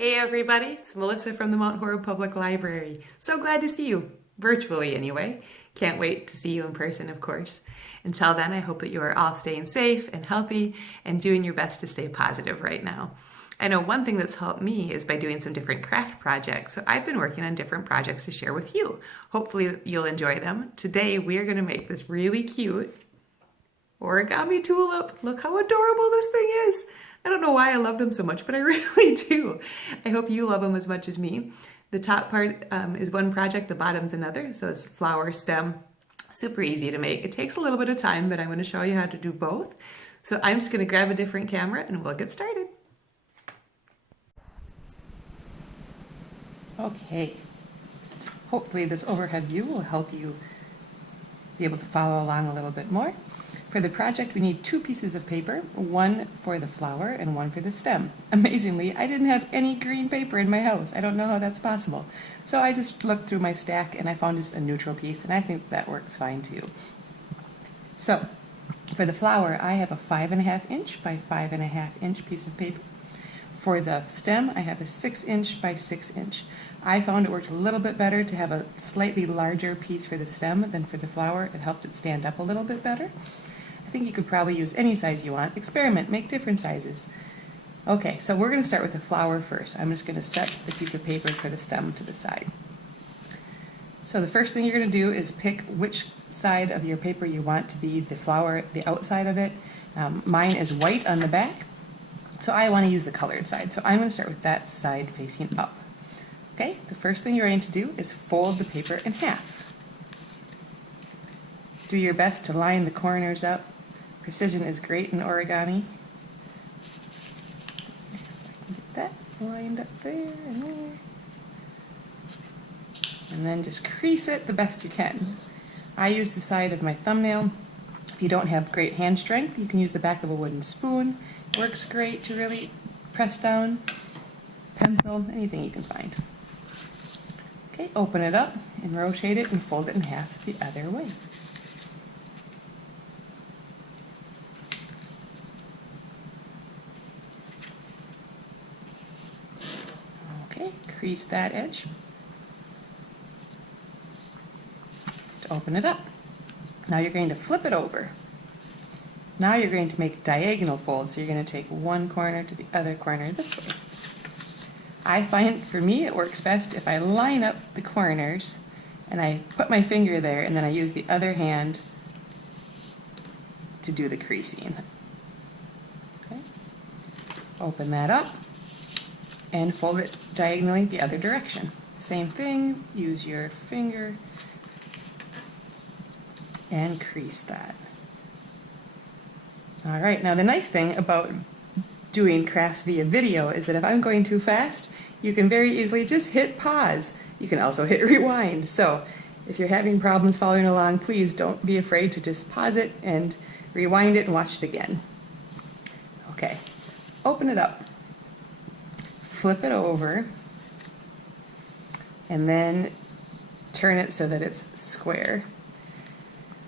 Hey everybody, it's Melissa from the Mount Horeb Public Library. So glad to see you, virtually anyway. Can't wait to see you in person, of course. Until then, I hope that you are all staying safe and healthy and doing your best to stay positive right now. I know one thing that's helped me is by doing some different craft projects. So I've been working on different projects to share with you. Hopefully you'll enjoy them. Today we are going to make this really cute origami tulip. Look how adorable this thing is. I don't know why I love them so much, but I really do. I hope you love them as much as me. The top part is one project, the bottom's another. So it's flower, stem, super easy to make. It takes a little bit of time, but I'm going to show you how to do both. So I'm just going to grab a different camera and we'll get started. Okay, hopefully this overhead view will help you be able to follow along a little bit more. For the project, we need 2 pieces of paper, one for the flower and one for the stem. Amazingly, I didn't have any green paper in my house. I don't know how that's possible. So I just looked through my stack and I found just a neutral piece, and I think that works fine too. So, for the flower, I have a 5.5 inch by 5.5 inch piece of paper. For the stem, I have a 6 inch by 6 inch. I found it worked a little bit better to have a slightly larger piece for the stem than for the flower. It helped it stand up a little bit better. I think you could probably use any size you want. Experiment, make different sizes. Okay, so we're going to start with the flower first. I'm just going to set the piece of paper for the stem to the side. So the first thing you're going to do is pick which side of your paper you want to be the flower, the outside of it. Mine is white on the back, so I want to use the colored side. So I'm going to start with that side facing up. Okay, the first thing you're going to do is fold the paper in half. Do your best to line the corners up. Precision is great in origami. Get that lined up there and there. And then just crease it the best you can. I use the side of my thumbnail. If you don't have great hand strength, you can use the back of a wooden spoon. It works great to really press down. Pencil, anything you can find. Okay, open it up and rotate it and fold it in half the other way. Okay, crease that edge. Open it up. Now you're going to flip it over. Now you're going to make diagonal folds, so you're going to take one corner to the other corner this way. I find, for me, it works best if I line up the corners and I put my finger there and then I use the other hand to do the creasing. Okay. Open that up and fold it diagonally the other direction. Same thing, use your finger and crease that. Alright, now the nice thing about doing crafts via video is that if I'm going too fast, you can very easily just hit pause. You can also hit rewind. So if you're having problems following along, please don't be afraid to just pause it and rewind it and watch it again. Okay, open it up. Flip it over and then turn it so that it's square.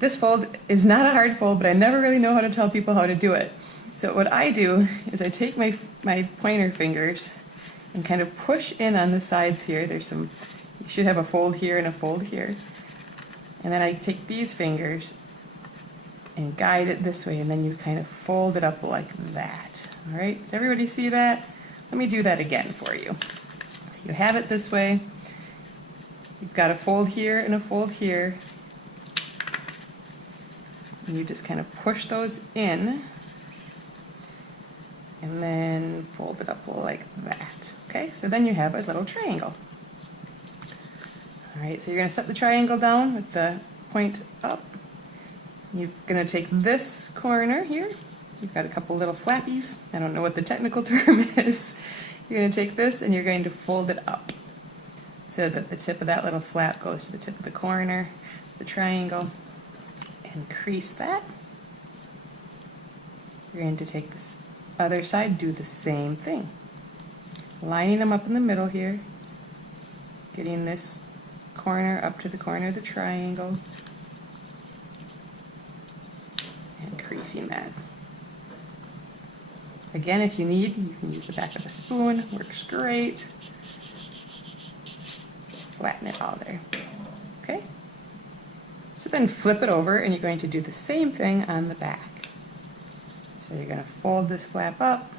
This fold is not a hard fold, but I never really know how to tell people how to do it. So what I do is I take my pointer fingers and kind of push in on the sides here. There's some, you should have a fold here and a fold here. And then I take these fingers and guide it this way, and then you kind of fold it up like that. All right, did everybody see that? Let me do that again for you. So you have it this way. You've got a fold here and a fold here. And you just kind of push those in and then fold it up like that. Okay, so then you have a little triangle. Alright, so you're going to set the triangle down with the point up. You're going to take this corner here. You've got a couple little flappies. I don't know what the technical term is. You're going to take this and you're going to fold it up so that the tip of that little flap goes to the tip of the corner, the triangle, and crease that. You're going to take this other side, do the same thing. Lining them up in the middle here, getting this corner up to the corner of the triangle, and creasing that. Again, if you need, you can use the back of a spoon, works great. Flatten it all there. Okay? So then flip it over and you're going to do the same thing on the back. So you're going to fold this flap up,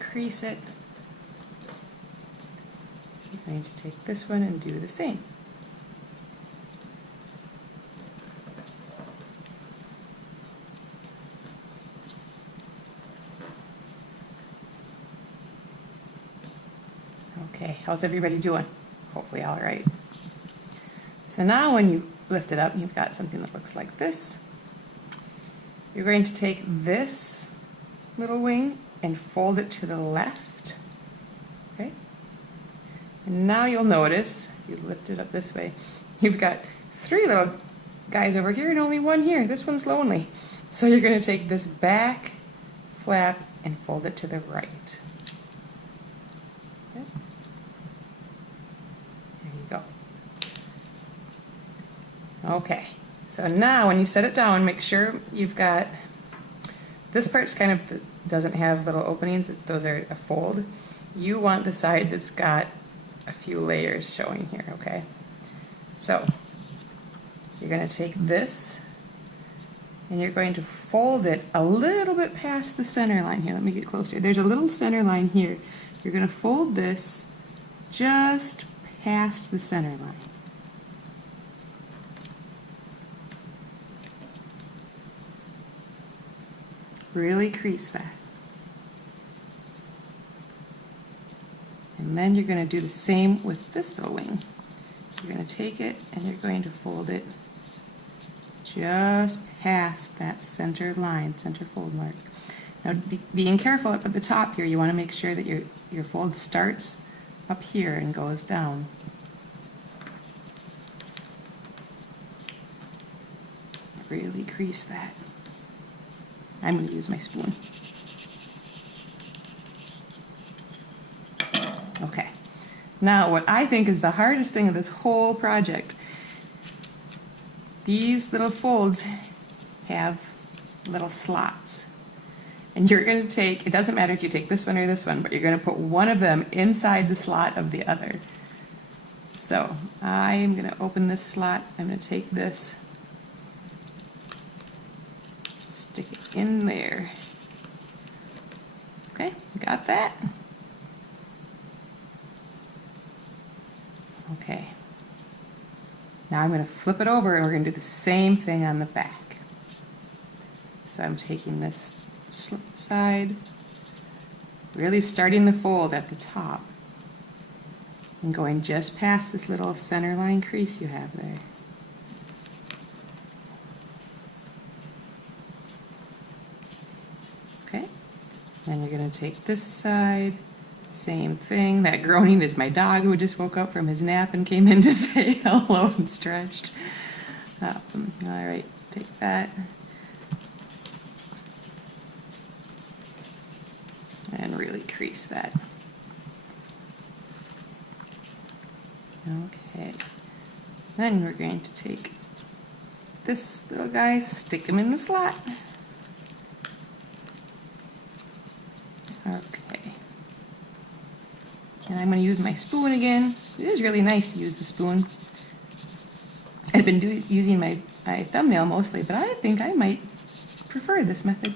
crease it. You're going to take this one and do the same. Okay, how's everybody doing? Hopefully all right. So now when you lift it up, you've got something that looks like this. You're going to take this little wing and fold it to the left. Okay? And now you'll notice, you lift it up this way, you've got 3 little guys over here and only 1 here. This one's lonely. So you're going to take this back flap and fold it to the right. Okay? There you go. Okay, so now when you set it down, make sure you've got, this part's kind of doesn't have little openings, those are a fold. You want the side that's got a few layers showing here, okay? So you're going to take this and you're going to fold it a little bit past the center line here. Let me get closer. There's a little center line here. You're going to fold this just past the center line. Really crease that. And then you're going to do the same with this little wing. You're going to take it and you're going to fold it just past that center line, center fold mark. Now being careful up at the top here, you want to make sure that your fold starts up here and goes down. Really crease that. I'm going to use my spoon. Okay. Now, what I think is the hardest thing of this whole project, these little folds have little slots. And you're going to take, it doesn't matter if you take this one or this one, but you're going to put one of them inside the slot of the other. So, I'm going to open this slot. I'm going to take this, stick it in there. Okay, got that? Okay. Now I'm going to flip it over and we're going to do the same thing on the back. So I'm taking this side, really starting the fold at the top and going just past this little center line crease you have there. Okay, then you're going to take this side, same thing. That groaning is my dog who just woke up from his nap and came in to say hello and stretched. All right, take that. And really crease that. Okay, then we're going to take this little guy, stick him in the slot. Okay, and I'm going to use my spoon again. It is really nice to use the spoon. I've been using my thumbnail mostly, but I think I might prefer this method.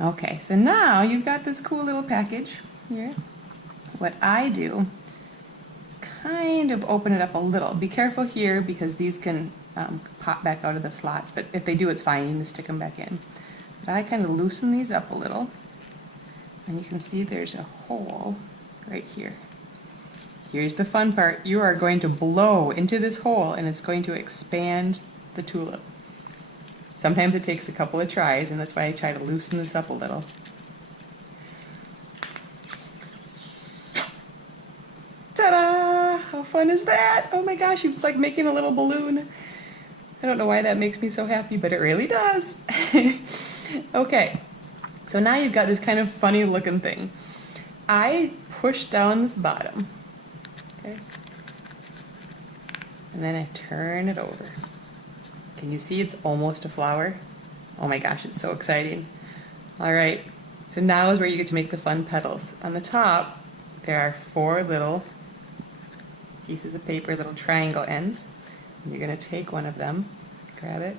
Okay, so now you've got this cool little package here. What I do is kind of open it up a little. Be careful here because these can pop back out of the slots, but if they do, it's fine. You can stick them back in. But I kind of loosen these up a little, and you can see there's a hole right here. Here's the fun part. You are going to blow into this hole, and it's going to expand the tulip. Sometimes it takes a couple of tries, and that's why I try to loosen this up a little. Ta-da! How fun is that? Oh my gosh, it's like making a little balloon. I don't know why that makes me so happy, but it really does. Okay, so now you've got this kind of funny looking thing. I push down this bottom, okay, and then I turn it over. Can you see it's almost a flower? Oh my gosh, it's so exciting. All right, so now is where you get to make the fun petals. On the top, there are 4 little pieces of paper, little triangle ends. And you're going to take one of them, grab it,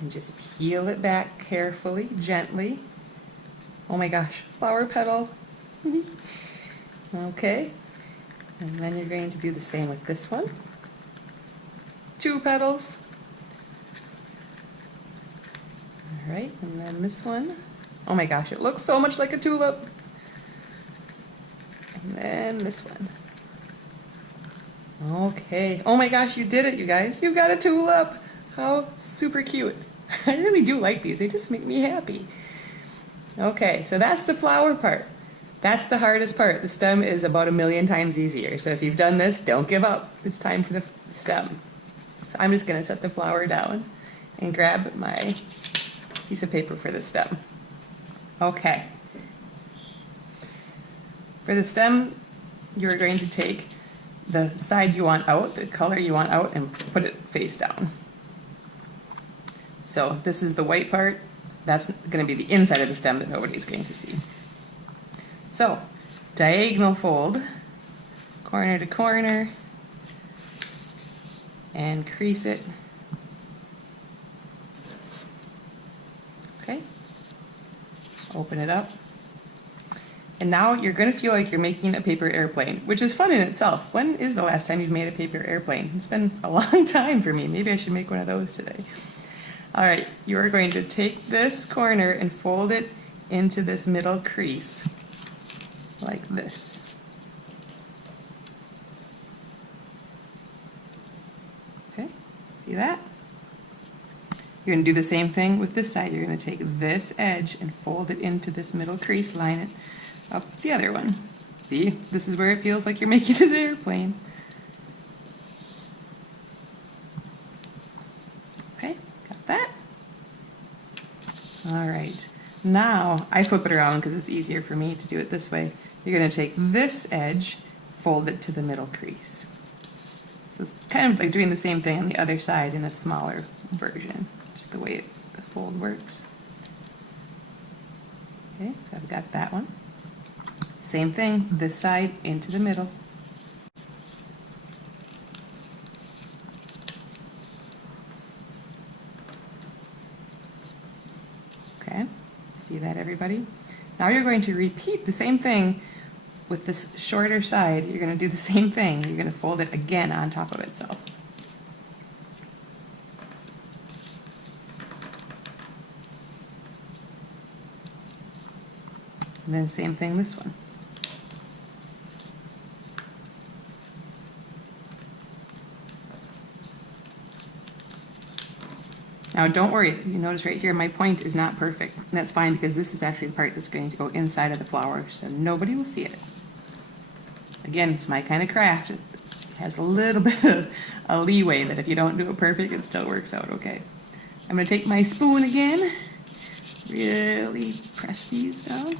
and just peel it back carefully, gently. Oh my gosh, flower petal. Okay, and then you're going to do the same with this one. 2 petals. All right, and then this one. Oh my gosh, it looks so much like a tulip. And then this one. Okay. Oh my gosh, you did it, you guys. You've got a tulip. How super cute. I really do like these. They just make me happy. Okay, so that's the flower part. That's the hardest part. The stem is about 1,000,000 times easier. So if you've done this, don't give up. It's time for the stem. So I'm just going to set the flower down and grab my piece of paper for the stem. Okay. For the stem, you're going to take the side you want out, the color you want out, and put it face down. So this is the white part. That's going to be the inside of the stem that nobody's going to see. So, diagonal fold, corner to corner, and crease it. Okay. Open it up. And now you're going to feel like you're making a paper airplane, which is fun in itself. When is the last time you've made a paper airplane? It's been a long time for me. Maybe I should make one of those today. All right, you're going to take this corner and fold it into this middle crease, like this. Okay, see that? You're going to do the same thing with this side. You're going to take this edge and fold it into this middle crease, line it up the other one. See, this is where it feels like you're making an airplane. Okay, got that? All right, now I flip it around because it's easier for me to do it this way. You're going to take this edge, fold it to the middle crease. So it's kind of like doing the same thing on the other side in a smaller version, just the way the fold works. Okay, so I've got that one. Same thing, this side into the middle. Okay, see that, everybody? Now you're going to repeat the same thing with this shorter side. You're going to do the same thing. You're going to fold it again on top of itself. And then same thing this one. Now don't worry, you notice right here my point is not perfect. And that's fine because this is actually the part that's going to go inside of the flower, so nobody will see it. Again, it's my kind of craft. It has a little bit of a leeway that if you don't do it perfect, it still works out okay. I'm going to take my spoon again, really press these down.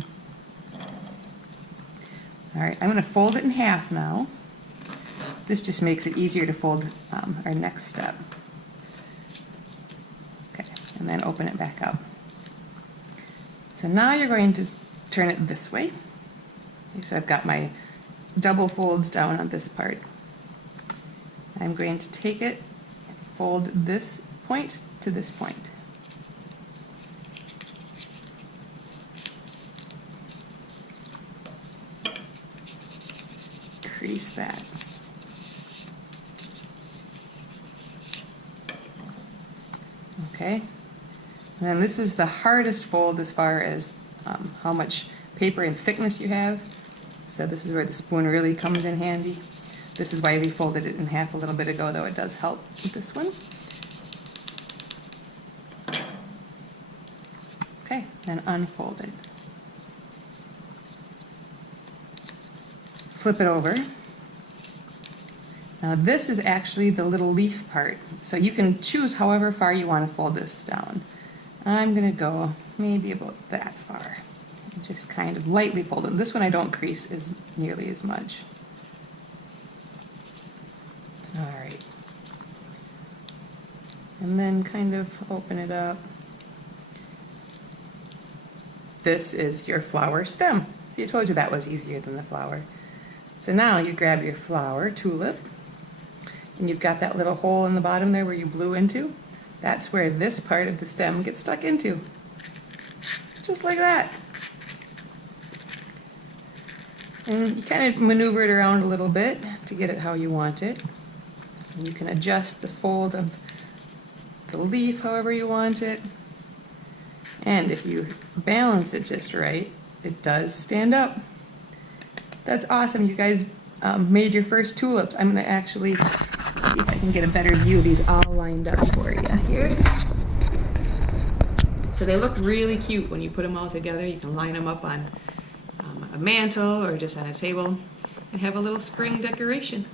All right, I'm going to fold it in half now. This just makes it easier to fold our next step. Okay, and then open it back up. So now you're going to turn it this way. Okay, so I've got my double folds down on this part. I'm going to take it and fold this point to this point. Crease that. Okay, and then this is the hardest fold as far as how much paper and thickness you have. So this is where the spoon really comes in handy. This is why we folded it in half a little bit ago, though it does help with this one. Okay, then unfold it. Flip it over. Now this is actually the little leaf part, so you can choose however far you want to fold this down. I'm going to go maybe about that far. Just kind of lightly fold it. This one I don't crease as nearly as much. All right. And then kind of open it up this is your flower stem. See, I told you that was easier than the flower. So now you grab your flower, tulip, and you've got that little hole in the bottom there where you blew into. That's where this part of the stem gets stuck into. Just like that. And you kind of maneuver it around a little bit to get it how you want it. And you can adjust the fold of the leaf however you want it. And if you balance it just right, it does stand up. That's awesome. You guys made your first tulips. I'm going to actually see if I can get a better view of these all lined up for you here. So they look really cute when you put them all together. You can line them up on a mantle or just on a table and have a little spring decoration.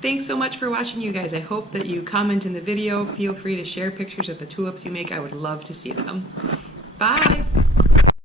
Thanks so much for watching, you guys. I hope that you comment in the video. Feel free to share pictures of the tulips you make. I would love to see them. Bye!